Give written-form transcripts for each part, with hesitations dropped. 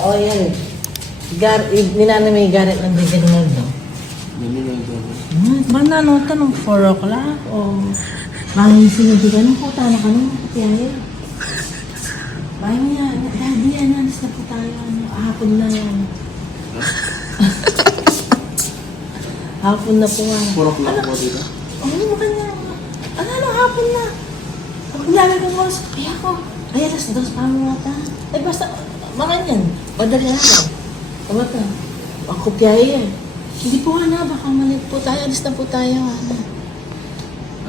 Oh, yan. Ninana may garit ng Diganol, no? Manano tanong 4 o'clock o mangising hindi ka nung puta na ka nung katiyahin. Bahay mo yan, daddy yan, alis na po tayo, hapon na yan. Hapon na po nga. 4 o'clock po dito? Oo, makanya. Ano, hapon na. Pag namin kong oras, ay ako, ay alas 2 pa mo nga. Ay basta, makanyan, madali na lang. Tama ka, ako piyahe eh. Hindi po na, baka malit po tayo, alis na po tayo.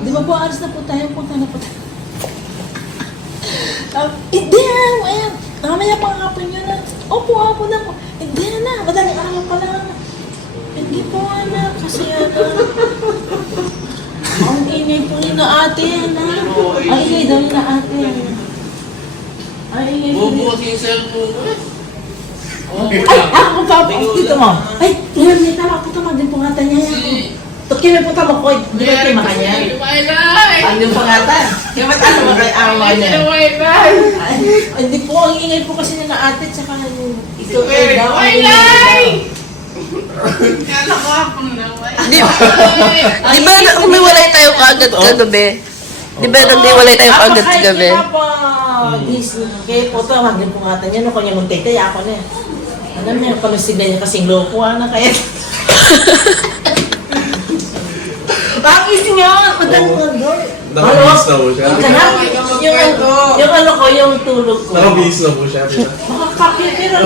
Di ba po, alis na po tayo, punta na po tayo. Hindi na, ayan, mamaya pang hapon yun na. Opo, hapon na po. Hindi na, madaling araw pa lang. Hindi po anak, kasi ang ingay po ni na ate, anak. Ang ingay daw ni na ate. Ang ingay po ni... Bubukas yung cellphone ko eh. Ay, ako magpapakot dito mo. Ay, yan, may tama po tama din po nga niya yan. Tukyo may po tama ko, di ba kayo makanya? Ano yung pangatan? Kaya ba't ano ba kayo awa niya? Ay, hindi po, ang ingay po kasi ni na ate, tsaka yung... Ito kayo daw. Di ba umiwalay tayo kaagad kagabi? Di ba nagdiwalay tayo kaagad kagabi? Kaya po ito, wag yung pungatan niya, no, kanya mong tete, ako na. Alam niya, panusignan niya kasing loko, na kaya. Bakit niya? Madali mo doon. Nakabihis na po siya. Yung ano ko, yung tulog ko. Nakabihis na po siya. Makakapit, pero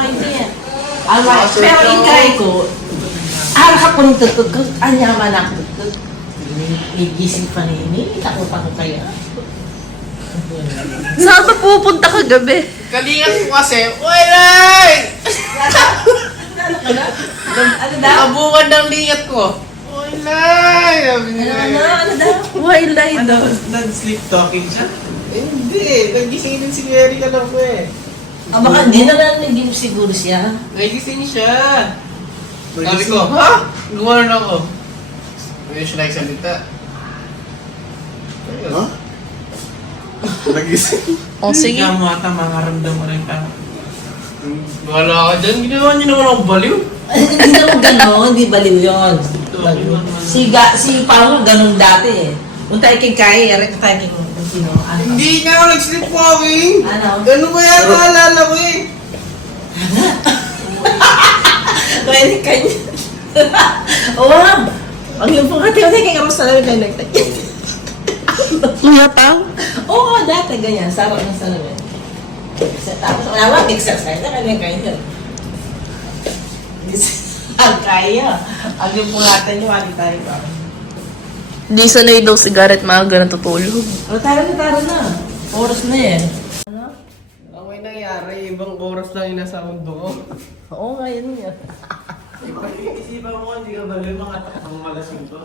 hindi yan. Pero ikay ko, harap ko nung tutug ko, anyaman ako tutug. Igising pa nini, takutan ko kaya. Saan ba pupunta kagabi? Kalingat ko kasi, Wailay! Ano daw? Nakabungan ng lingat ko. Wailay! Ano daw? Wildlife daw. Nag-sleep talking siya? Hindi, nagising din si Mary ka lang po eh. Baka hindi na naging siguro siya. Nagising siya. Sabi ko, ha? Gumanon ako. Hindi siya nagsalita. Ha? Nagising. O sige. Kaya mo ata makaramdam mo rin ka. Wala ka dyan, ginawa niyo naman ako baliw. Hindi naman gano'n, hindi baliw yun. Si Paolo gano'n dati eh. Kung tayo kay Kaya, rin tayo kay sino. Hindi nga ako nag-sleepwalking. Ano? Ganun ba yan naalala ko eh. Pwede kanya. Oo. Ang yung pangati ko kay Karos talaga kayo nagtagyan. Kuya Pao? Oo, dati ganyan. Sarap ng salamin. Tapos, wala exercise na kanya kayo. Ang kaya. Ang yung pangatan nyo, wali tayo pa. Di sanay daw si Garrett maaga natutulog. Tara na. Oras na eh. Ano? Ang may nangyari, ibang oras lang yung nasa mundo ko. Oo nga, yun nga. Isipan mo, hindi ka baliw mga takang malasing ko.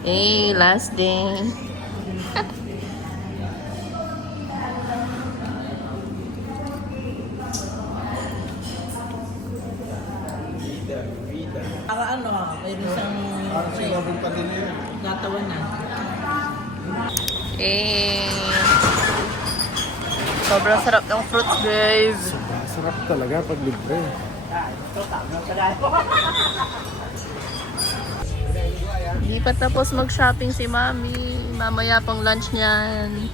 Eh, last day. Para ano, mayroon siyang Sinabong pa din yun. natawan na. Eh. Sobrang sarap ng fruits, guys. Sarap talaga pag libre. Hindi pa tapos mag-shopping si Mami. Mamaya pang lunch niyan.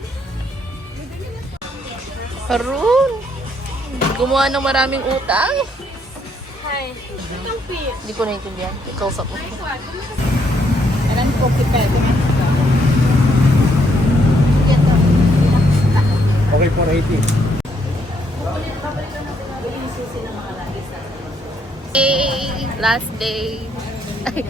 Harun! Gumawa ng maraming utang. Hi. Itong pin. Hindi ko naintindihan. Ikaw sa ko. Alam ko kita. Okay, 480. Hey! Last day. Ay.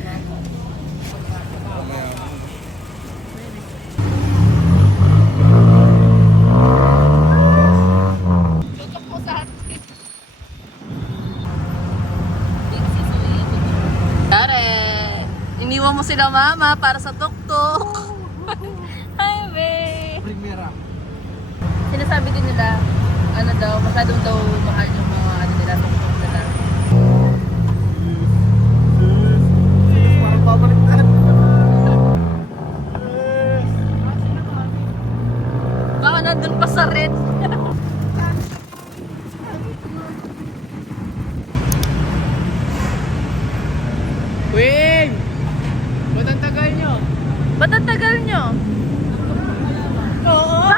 Iniwan mo sila mama para sa tuktok. Hi, babe. Primera. Sinasabi din nila, ano daw, masyadong daw mahal yung mga ano nila, tuktok nila. Parang babalik na. Baka nandun pa sa red. Ba't ang tagal nyo? Oo!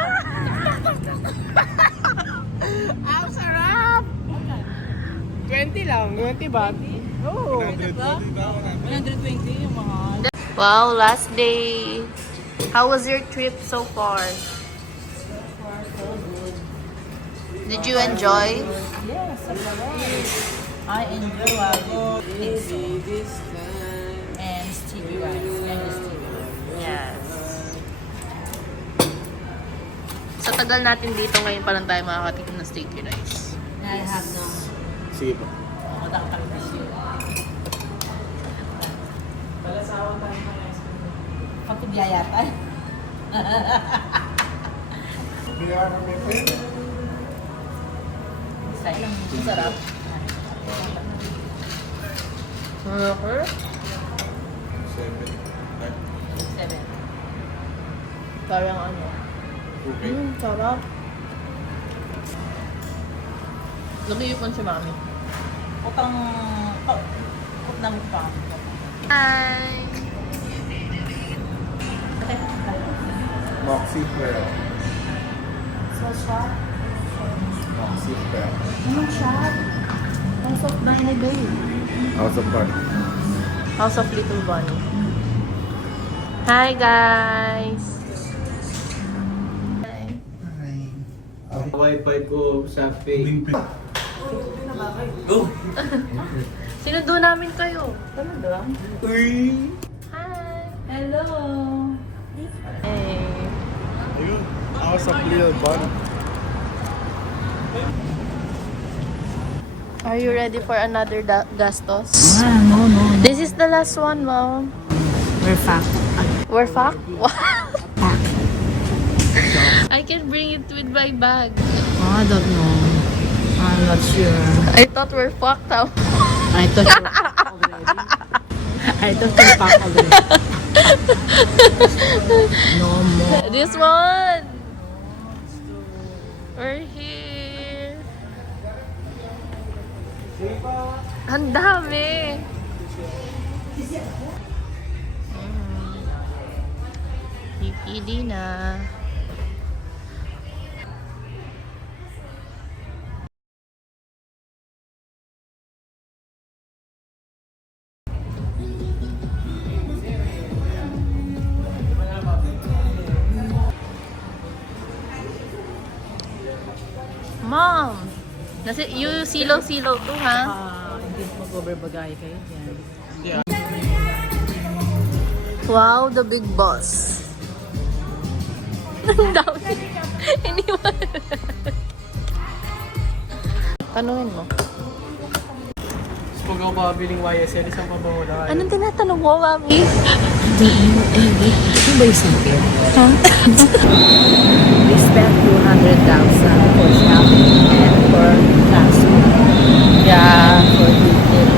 Ang sarap! 20 lang, 20 baht. Oo. 120 yung mga... Wow, last day. How was your trip so far? Did you enjoy? Yes, I enjoy this and sticky rice. And sticky rice. Yes. Sa tagal natin dito, ngayon pa lang tayo makakatikim ng sticky rice. I have no... Sige po. Mataktak na siya. Pagkabiyaya pa. Sayang. Ang sarap. Okay. 7. Parang ano? Sarap. Lumiyupan si mami. Utang... Ut na mo pa. Hi! Moxie Pearl. So sharp. Moxie Pearl. Anong sharp? House of Bunny Bay. House of Fun. House of Little Bunny. Hi guys! Wi-Fi ko sa Pay. Go! Sinundo namin kayo. Talaga? Uy! Hi! Hello! Hey! Ayun. House of Little Bun. Are you ready for another gastos? No. This is the last one, Mom. We're fat. We're fucked? I can bring it with my bag. I don't know. I'm not sure. I thought we're fucked now. I thought you already. I thought you packed already. No more. This one! We're here. Ang dami. Pipili na. Mom! You silaw-silaw to, ha? Hindi mag-overbagay kayo dyan. Wow, the big boss. Ang dami. Iniwan. Tanungin mo. Pag ako mabiling YSL, isang pabawala. Anong tinatanong mo, Mami? Ano ba yung sampir? Ha? We spent 200,000 for shopping and for transport. Yeah. For eating.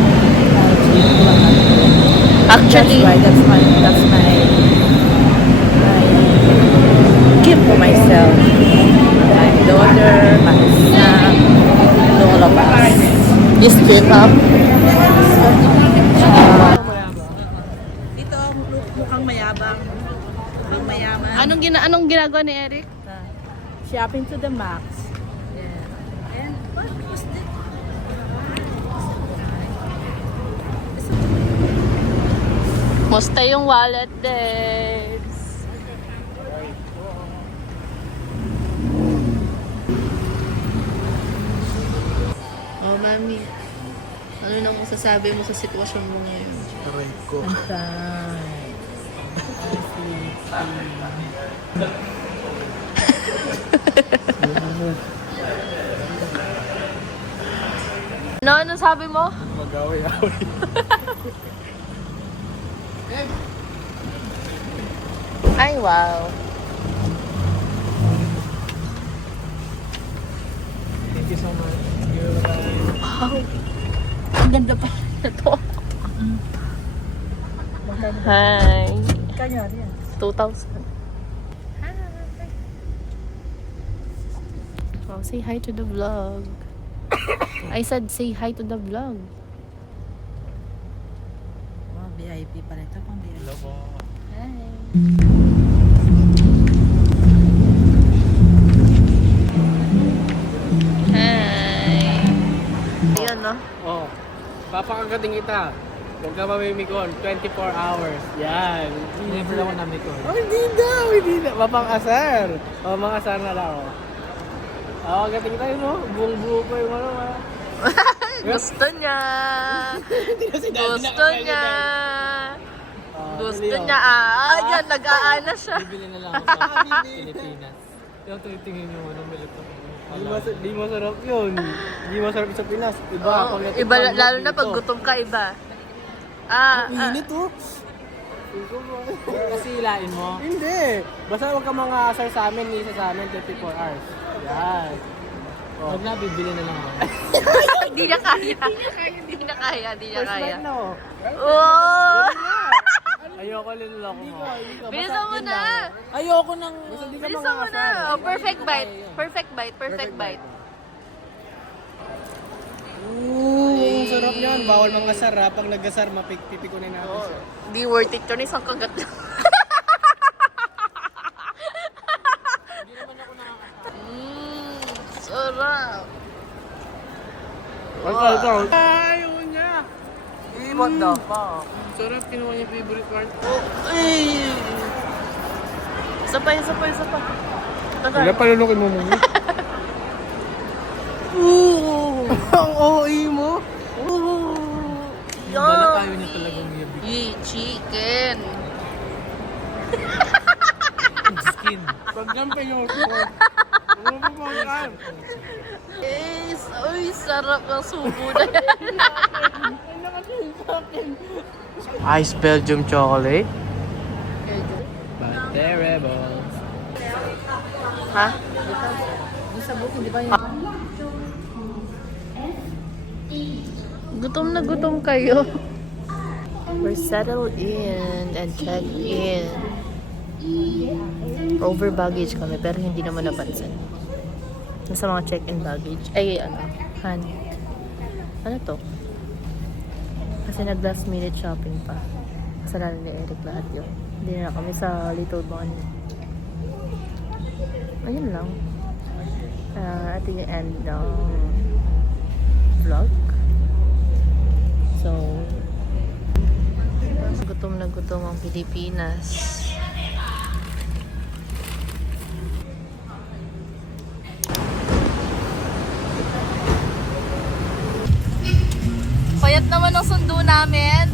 Actually, That's my gift for myself. My daughter, my son, and all of us. this trip up. Dito mukhang mayabang. Mukhang mayaman. Anong ginagawa ni Eric? Shopping to the max. Yeah. And what was this? Musta yung wallet, Debs? Oh, Mami. Ano nang masasabi mo sa sitwasyon mo ngayon? Aray ko. Antay. Ano sabi mo? Mag-away-away. Ay, wow. Thank you so much. Wow. Ang ganda pa na to. Hi. Kanya rin. 2,000. Hi. Oh, say hi to the vlog. I said say hi to the vlog. Oh, VIP pala ito. Pang VIP. Hello po. Hi. Ayun, no? Oh, papakagating kita. Huwag ka mamimikon, 24 hours. Yan. Never ako namikon. Oh, hindi na. Mapang-asar. Oh, mga asar na lang, oh. Oh, gating tayo, no? Buong-buo pa yung ano, ha? Gusto niya. Gusto niya. Gusto niya. Yan, nag-aana siya. Bibili na lang ako sa Pilipinas. Yung tumitingin yung ano, milik ko. Di masarap yun. Di masarap sa Pinas. Iba. Oo, pag iba, natikman mo lalo na dito. pag gutom ka, iba. Init, oh. Kasi hilain mo. Hindi. Basta huwag ka mga asar sa amin, isa sa amin, 24 hours. Yan. Oh. Huwag na, bibili na lang ako. Hindi na kaya. Hindi na kaya, hindi na First kaya. night na, oh. Oh! Ayoko niloloko mo. Bilisan mo na. Ayoko nang... Bilisan mo na. Oh, perfect bite. Perfect bite. Perfect bite. Ooh, sarap yan. Bawal mga asar, ha. Pag nag-asar, mapipikunin natin Oh, siya. di worth it yun. Isang kagat lang. Sarap. Ito. Ayaw niya. What the fuck? Sarap, kinuha niya favorite part. Ay! Isa pa, isa pa, isa pa. Wala, palunukin mo muna. Ang OE mo. Bala tayo na talagang yabi. Yee, chicken. Skin. Pag gampay yung ito. Ano mo pa ang Uy, sarap ng subo na yan. Ice Belgium chocolate. But they're rebels. Ha? Gutom na gutom kayo. We're settled in and checked in. Over baggage kami pero hindi naman napansin. Nasa mga check-in baggage. Ay, ano? Hand. Ano to? Kasi nag-last minute shopping pa. Kasalanan ni Eric lahat yun. Hindi na kami sa Little Bonnie. Ayun lang. Ito yung end ng vlog. So, gutom na gutom ang Pilipinas. Payat naman ang sundo namin.